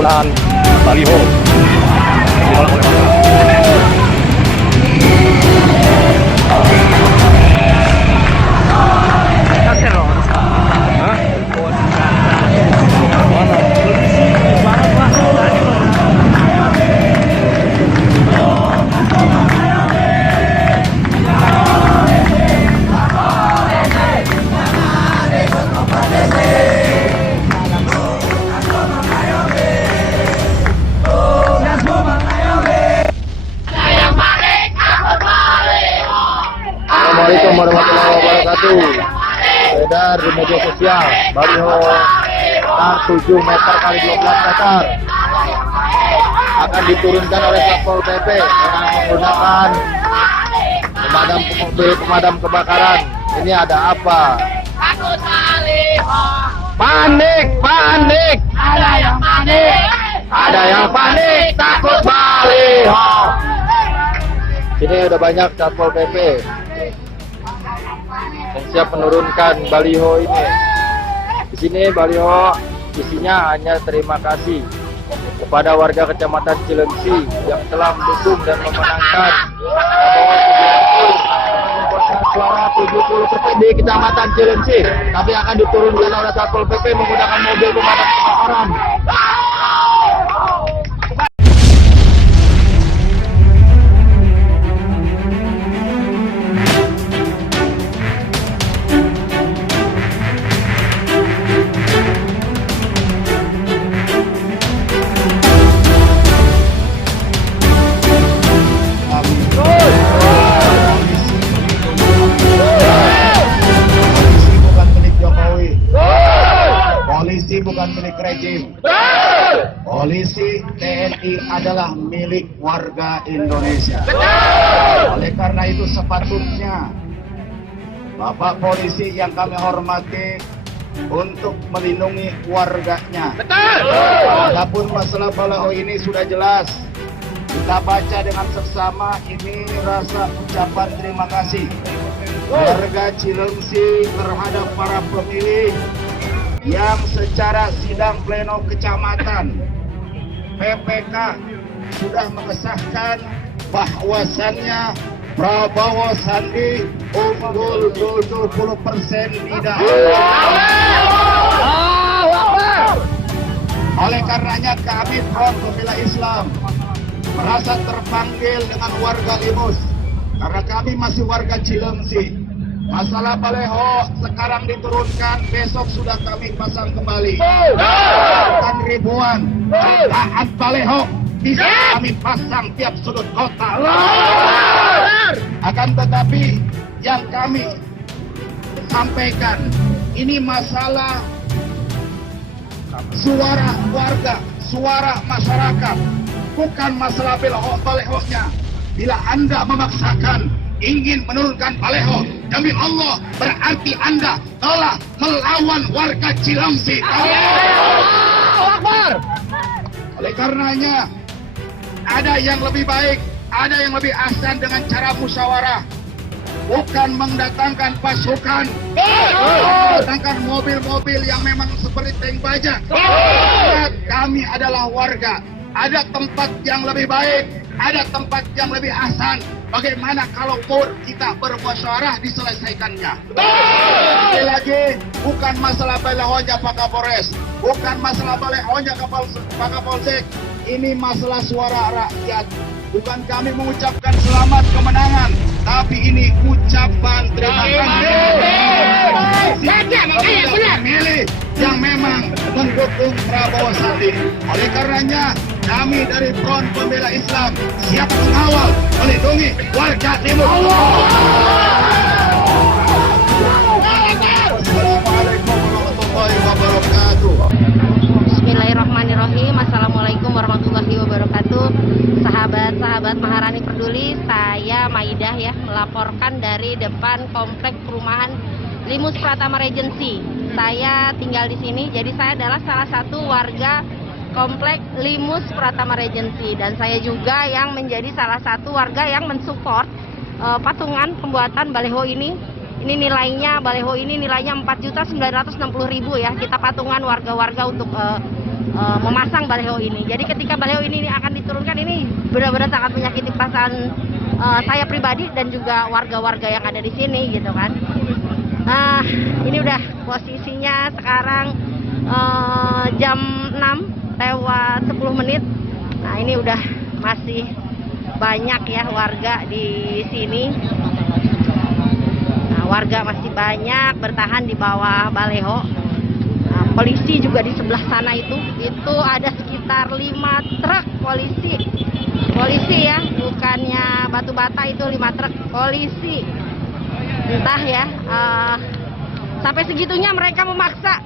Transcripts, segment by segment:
penurunan baliho ditolak oleh masyarakat. Assalamualaikum warahmatullahi wabarakatuh. Beredar di media sosial baliho tar 7 meter kali 12 meter akan diturunkan oleh Satpol PP dengan menggunakan pemadam kebakaran. Ini ada apa? Takut baliho. Panik, panik. Ada yang panik. Ada yang panik, takut baliho. Sini udah banyak Satpol PP yang siap menurunkan baliho ini. Di sini baliho isinya hanya terima kasih kepada warga Kecamatan Cilengsi yang telah mendukung dan memenangkan suara 70% di Kecamatan Cilengsi, tapi akan diturunkan oleh Satpol PP menggunakan mobil pemadam kebakaran. Polisi bukan milik rejim. Polisi TNI adalah milik warga Indonesia. Oleh karena itu sepatutnya Bapak Polisi yang kami hormati untuk melindungi warganya. Adapun masalah baliho ini sudah jelas. Kita baca dengan seksama, ini rasa ucapan terima kasih warga Cilengsi terhadap para pemilih yang secara sidang pleno kecamatan PPK sudah mengesahkan bahwasannya Prabowo Sandi unggul 70% di Oleh karenanya kami Front Pembela Islam merasa terpanggil dengan warga Limus karena kami masih warga Cilengsi. Masalah baliho sekarang diturunkan, besok sudah kami pasang kembali. Bukan ribuan, jutaan baliho bisa kami pasang tiap sudut kota. Akan tetapi yang kami sampaikan, ini masalah suara warga, suara masyarakat, bukan masalah balihonya. Bila Anda memaksakan ingin menurunkan baliho, demi Allah berarti Anda telah melawan warga Cilengsi. Oleh karenanya ada yang lebih baik, ada yang lebih ahsan dengan cara musyawarah, bukan mendatangkan pasukan, mendatangkan mobil-mobil yang memang seperti tank baja. Kami adalah warga, ada tempat yang lebih baik, ada tempat yang lebih ahsan. Bagaimana kalau kita bermusyawarah diselesaikannya? Sekali lagi, bukan masalah balihonya Pak Kapolres, bukan masalah balihonya Pak Kapolsek. Ini masalah suara rakyat. Bukan kami mengucapkan selamat kemenangan, tapi ini ucapan terima kasih milih yang memang mendukung Prabowo Sandi. Oleh karenanya kami dari Front Pembela Islam siap mengawal, melindungi warga Timur. Assalamualaikum warahmatullahi wabarakatuh. Bismillahirrahmanirrahim. Assalamualaikum warahmatullahi wabarakatuh. Sahabat-sahabat Maharani Peduli, saya Maidah ya, melaporkan dari depan komplek perumahan Limus Pratama Regency. Saya tinggal di sini, jadi saya adalah salah satu warga komplek Limus Pratama Regency, dan saya juga yang menjadi salah satu warga yang mensupport patungan pembuatan baliho ini. Ini nilainya, baliho ini nilainya 4.960.000 ya. Kita patungan warga-warga untuk memasang baliho ini. Jadi ketika baliho ini akan diturunkan, ini benar-benar sangat menyakiti perasaan saya pribadi dan juga warga-warga yang ada di sini gitu kan. Ini udah posisinya sekarang jam 6 lewat 10 menit. Nah, ini udah masih banyak ya warga di sini. Nah, warga masih banyak bertahan di bawah baleho. Nah, polisi juga di sebelah sana itu ada sekitar 5 truk polisi ya, bukannya batu bata, itu 5 truk polisi. Entah ya, sampai segitunya mereka memaksa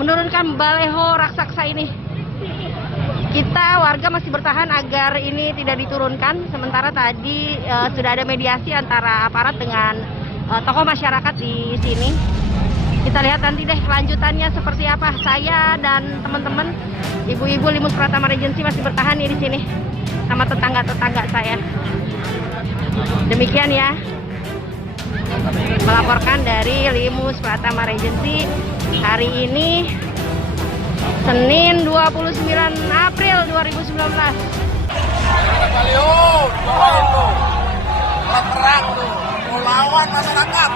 menurunkan baleho raksasa ini. Kita warga masih bertahan agar ini tidak diturunkan. Sementara tadi sudah ada mediasi antara aparat dengan tokoh masyarakat di sini. Kita lihat nanti deh kelanjutannya seperti apa. Saya dan teman-teman ibu-ibu Limus Pratama Regency masih bertahan nih di sini sama tetangga-tetangga saya. Demikian ya, melaporkan dari Limus Pratama Regency hari ini Senin 29 April 2019. Perang tuh, mau lawan masyarakat.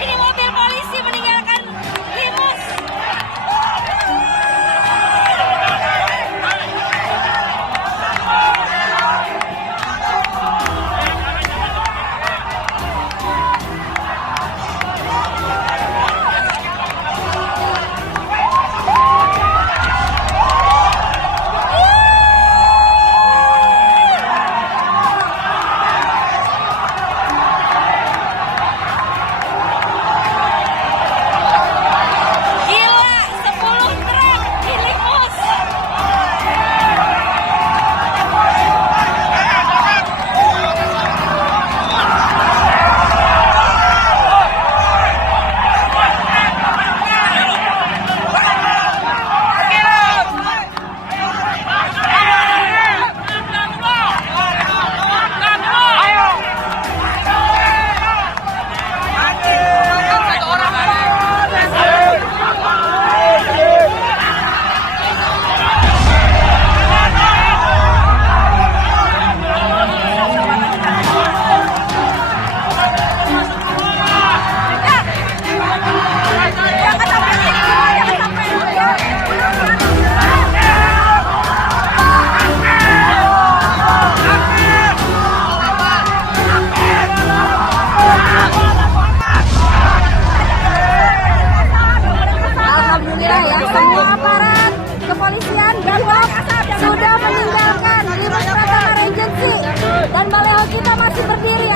Ini mobil polisi meninggalkan Limus. Gila, 10 truk di Limus. Alhamdulillah ya, semua aparat kepolisian Brimob sudah meninggalkan Limus Pratama Regency dan baleho kita masih berdiri